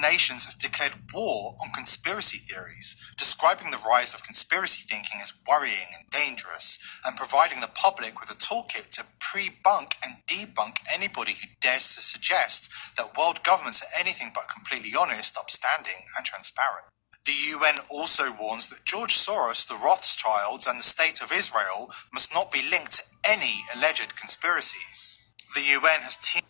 Nations has declared war on conspiracy theories, describing the rise of conspiracy thinking as worrying and dangerous, and providing the public with a toolkit to pre-bunk and debunk anybody who dares to suggest that world governments are anything but completely honest, upstanding, and transparent. The UN also warns that George Soros, the Rothschilds, and the State of Israel must not be linked to any alleged conspiracies. The UN has teamed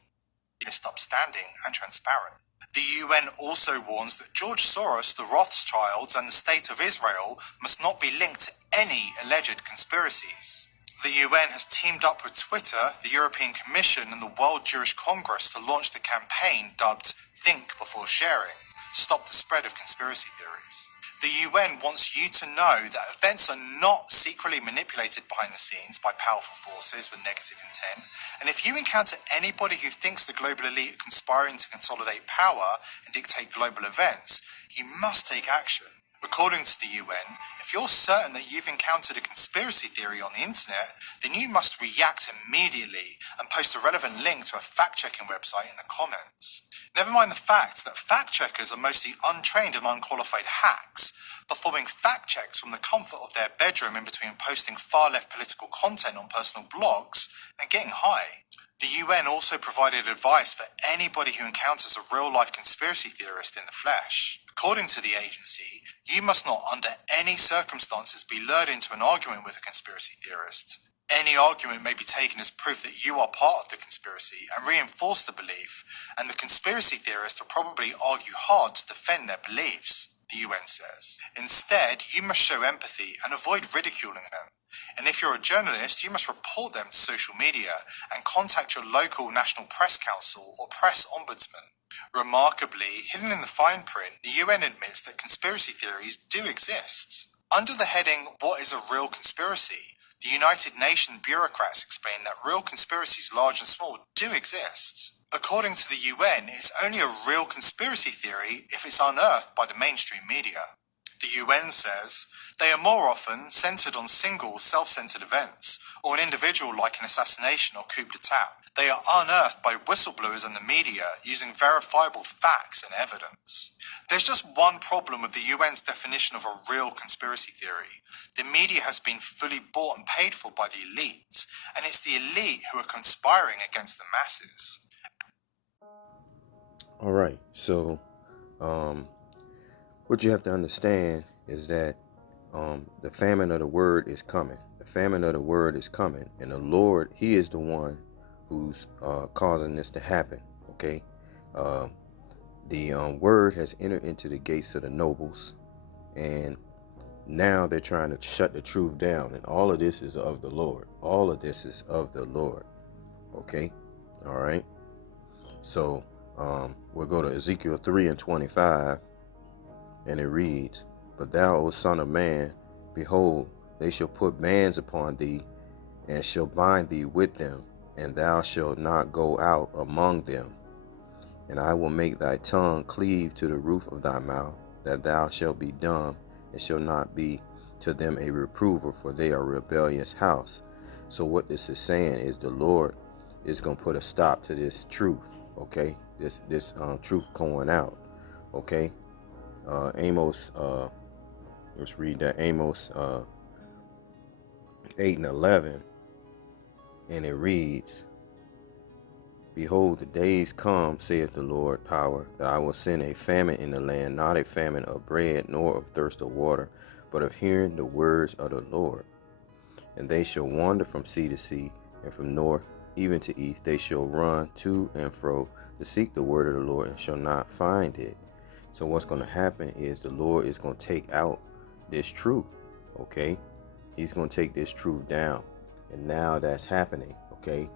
upstanding and transparent. The UN also warns that George Soros, the Rothschilds, and the State of Israel must not be linked to any alleged conspiracies. The UN has teamed up with Twitter, the European Commission, and the World Jewish Congress to launch the campaign dubbed Think Before Sharing. Stop the spread of conspiracy theories. The UN wants you to know that events are not secretly manipulated behind the scenes by powerful forces with negative intent, and if you encounter anybody who thinks the global elite are conspiring to consolidate power and dictate global events, you must take action. According to the UN, if you're certain that you've encountered a conspiracy theory on the internet, then you must react immediately and post a relevant link to a fact-checking website in the comments. Never mind the fact that fact-checkers are mostly untrained and unqualified hacks, performing fact-checks from the comfort of their bedroom in between posting far-left political content on personal blogs and getting high. The UN also provided advice for anybody who encounters a real-life conspiracy theorist in the flesh. According to the agency, you must not under any circumstances be lured into an argument with a conspiracy theorist. Any argument may be taken as proof that you are part of the conspiracy and reinforce the belief, and the conspiracy theorist will probably argue hard to defend their beliefs, the UN says. Instead, you must show empathy and avoid ridiculing them. And if you're a journalist, you must report them to social media and contact your local National Press Council or Press Ombudsman. Remarkably, hidden in the fine print, the UN admits that conspiracy theories do exist. Under the heading, "What is a real conspiracy?" the United Nations bureaucrats explain that real conspiracies, large and small, do exist. According to the UN, it's only a real conspiracy theory if it's unearthed by the mainstream media. The UN says they are more often centered on single, self-centered events, or an individual like an assassination or coup d'etat. They are unearthed by whistleblowers and the media using verifiable facts and evidence. There's just one problem with the UN's definition of a real conspiracy theory. The media has been fully bought and paid for by the elite, and it's the elite who are conspiring against the masses. All right, so what you have to understand is that the famine of the word is coming. The famine of the word is coming, and the Lord, He is the one who's causing this to happen. Okay, the word has entered into the gates of the nobles, and now they're trying to shut the truth down. And all of this is of the Lord. All of this is of the Lord. Okay, all right. So we'll go to Ezekiel 3:25. And it reads, "But thou, O son of man, behold, they shall put bands upon thee, and shall bind thee with them, and thou shalt not go out among them. And I will make thy tongue cleave to the roof of thy mouth, that thou shalt be dumb, and shall not be to them a reprover, for they are a rebellious house." So what this is saying is the Lord is going to put a stop to this truth, okay? This truth going out, okay? Amos, let's read that. Amos 8:11, and it reads, "Behold, the days come, saith the Lord power, that I will send a famine in the land, not a famine of bread, nor of thirst of water, but of hearing the words of the Lord. And they shall wander from sea to sea, and from north even to east. They shall run to and fro to seek the word of the Lord, and shall not find it." So what's going to happen is the Lord is going to take out this truth, okay? He's going to take this truth down. And now that's happening, okay?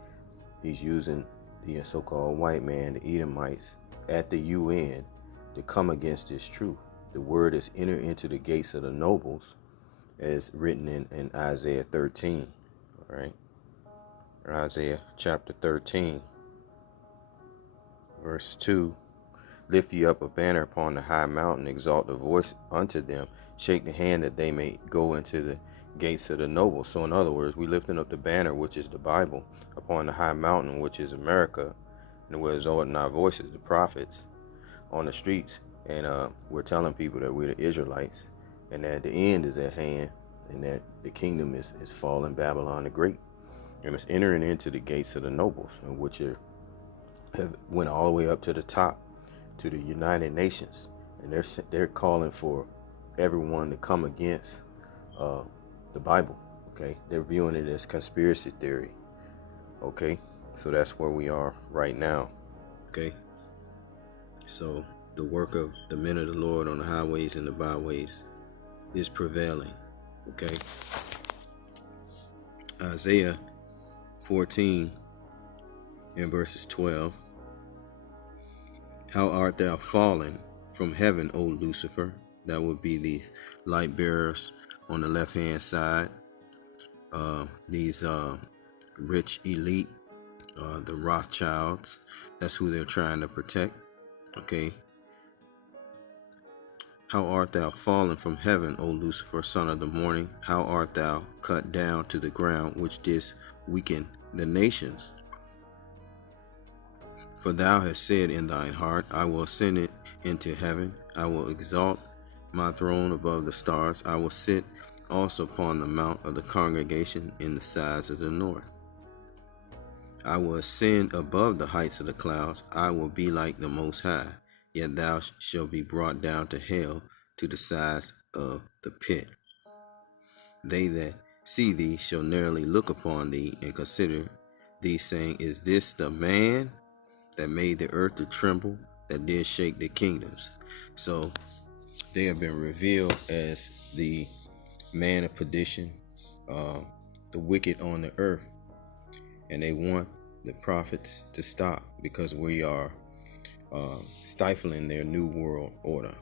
He's using the so-called white man, the Edomites, at the UN to come against this truth. The word is entered into the gates of the nobles, as written in Isaiah 13, all right? Isaiah chapter 13, verse 2. "Lift ye up a banner upon the high mountain, exalt the voice unto them, shake the hand that they may go into the gates of the nobles." So in other words, we lifting up the banner, which is the Bible, upon the high mountain, which is America, and we're exalting our voices, the prophets, on the streets, and we're telling people that we're the Israelites, and that the end is at hand, and that the kingdom is falling, Babylon the Great, and it's entering into the gates of the nobles, and which have went all the way up to the top, to the United Nations, and they're calling for everyone to come against the Bible. Okay, they're viewing it as conspiracy theory. Okay, so that's where we are right now. Okay, so the work of the men of the Lord on the highways and the byways is prevailing. Okay, Isaiah 14 and verses 12. How art thou fallen from heaven, O Lucifer? That would be the light bearers on the left hand side. These rich elite, the Rothschilds, that's who they're trying to protect. Okay. How art thou fallen from heaven, O Lucifer, son of the morning? How art thou cut down to the ground, which didst weaken the nations? For thou hast said in thine heart, I will ascend it into heaven. I will exalt my throne above the stars. I will sit also upon the mount of the congregation in the sides of the north. I will ascend above the heights of the clouds. I will be like the Most High. Yet thou shalt be brought down to hell, to the sides of the pit. They that see thee shall narrowly look upon thee and consider thee, saying, Is this the man that made the earth to tremble, that did shake the kingdoms? So they have been revealed as the man of perdition, the wicked on the earth, and they want the prophets to stop because we are stifling their new world order.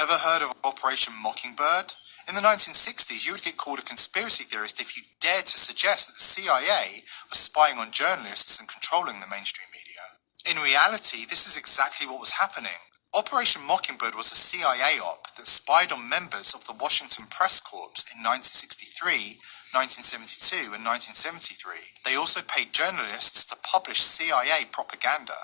Ever heard of Operation Mockingbird? In the 1960s, you would get called a conspiracy theorist if you dared to suggest that the CIA was spying on journalists and controlling the mainstream media. In reality, this is exactly what was happening. Operation Mockingbird was a CIA op that spied on members of the Washington Press Corps in 1963, 1972, and 1973. They also paid journalists to publish CIA propaganda.